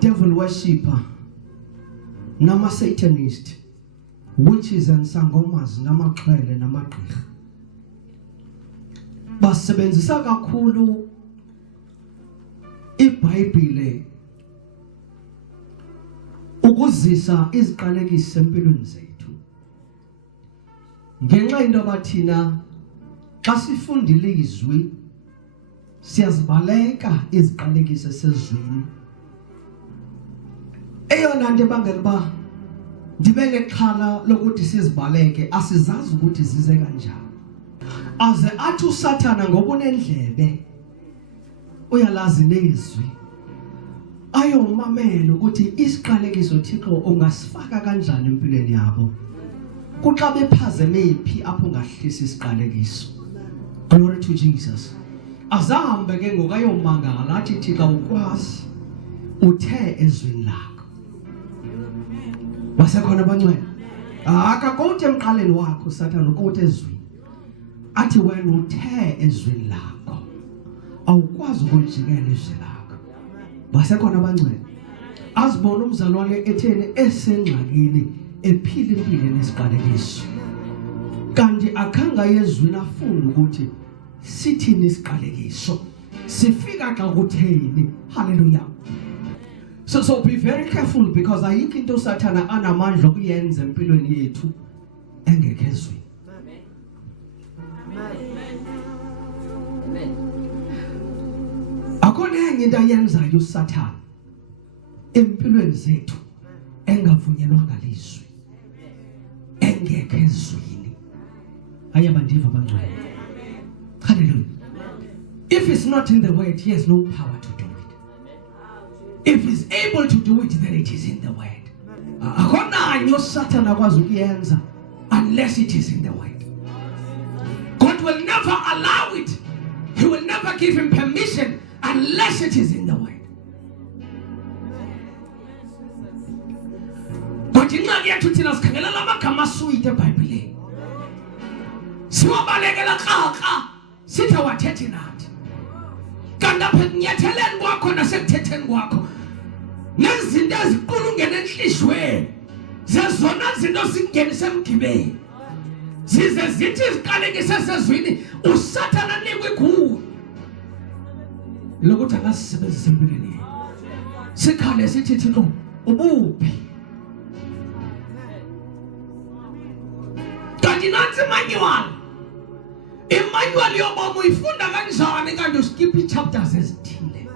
devil worshipper nama satanist witches and sangomas namaxhwele namagqirha basebenzisa kakhulu iBhayibhile ukuzisa iziqalekiso empilweni zethu ngenxa into abathina xa sifundile izwi siyazibaleka iziqalekiso sezwini eyona nto ebangela uba ndibe nexhala lokuthi sizibaleke asizazi ukuthi zize kanjani aze athi uSathana ngoba unendlebe uyalazi nezwi ayomamela ukuthi isiqalekiso Thixo ungasifaka kanjani empilweni yabo kuxa bephazeme phi apho ungahlisa isiqalekiso. Glory to Jesus. Azahambe ke ngokayomangala athi Thixo ukwazi uthe ezwini lakho basekhona abangcwele akakonke emqaleni wakho uSathana ukonke ezwini athi wena uthe ezwini lakho awukwazi ukulijikela izwi lakho basekhona abangcwele azibona umzalwane ethene esengxakini ephila impilo nesiqalekiso kanti akhanga yezwini afunda ukuthi sithini isiqalekiso sifika xa kutheni. Hallelujah. So be very careful because ayikho into uSathana anamandla okuyenza empilweni yethu engekho ezweni. Akona enye into ayenzayo uSathana empilweni zethu engavunyelwanga lizwi engekho ezwini. Ayabandiva abangcwele. Hallelujah. If it's not in the word, he has no power to do it. If he's able to do it, then it is in the word. Akona nyo Satan akwazi ukuyenza unless it is in the word. God will never allow it. He will never give him permission unless it is in the word. But ingxaki yethu thina sikhangelela amagama sweet eBhayibhelini. Siwabalekela xaxa sithi wathethi nathi. Kanti apha kunyatheleni kwakho nasekuthetheni kwakho nezinto eziqulungene enhlizweni zezona zinto zingenise emgibeni zize zithi iziqalekise sezwini uSathana anikwe igugu lokuthi akasisebenzise empilweni sikhale sithi Thixo ubuphi kanti nansi manual yobomu uyifunda kanjani kanti uskip chapters ezithile